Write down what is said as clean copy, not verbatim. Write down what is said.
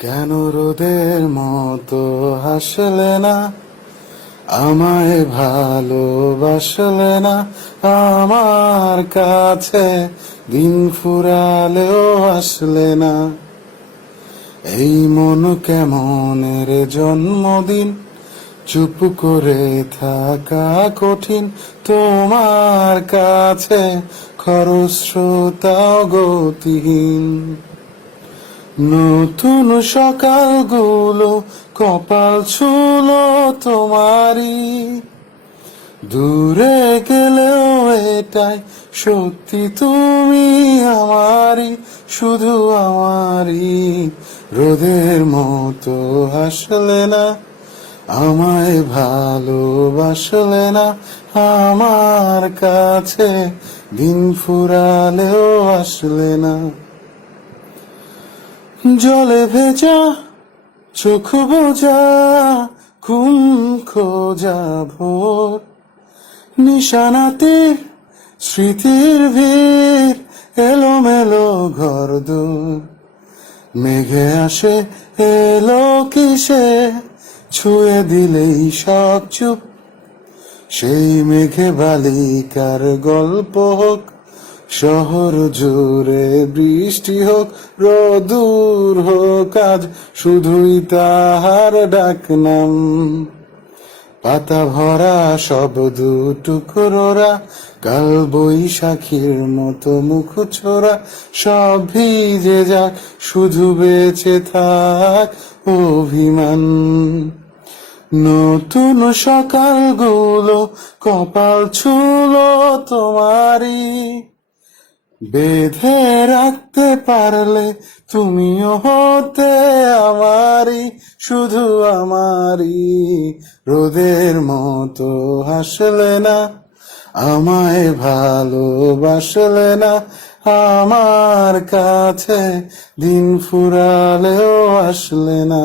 কেন রোদের মতো হাসলে না, আমায় ভালোবাসলে না, আমার কাছে দিন ফুরালেও আসলে না। এই মন কেমনের জন্মদিন, চুপ করে থাকা কঠিন, তোমার কাছে খরস্রোতাও গতিহীন। নতুন সকালগুলো কপাল ছুলো তোমারই, দূরে গেলেও এটাই সত্যি, তুমি আমারই, শুধু আমারই। রোদের মতো হাসলে না, আমায় ভালোবাসলে না, আমার কাছে দিন ফুরালেও আসলে না। জলে ভেজা চোখ বোঝা ঘুম খোঁজা ভোর, নিশানাতে স্মৃতির ভিড়, এলোমেলো ঘরদোর। মেঘে আসে এলো কিসে, ছুঁয়ে দিলেই সব চুপ। সেই মেঘে বালিকার গল্প হোক, শহর জুড়ে বৃষ্টি হোক, রোদুর হোক, আজ শুধুই তাহার ডাকনাম। পাতা ভরা সব দুটুকরোরা, কাল বৈশাখীর মতো মুখ ছোড়া, সব ভিজে যাক, শুধু বেঁচে থাক অভিমান। নতুন সকালগুলো কপাল ছুলো তোমারই, বেঁধে রাখতে পারলে তুমিও হতে আমারই, শুধু আমারই। রোদের মতো হাসলে না, আমায় ভালোবাসলে না, আমার কাছে দিন ফুরালেও আসলে না।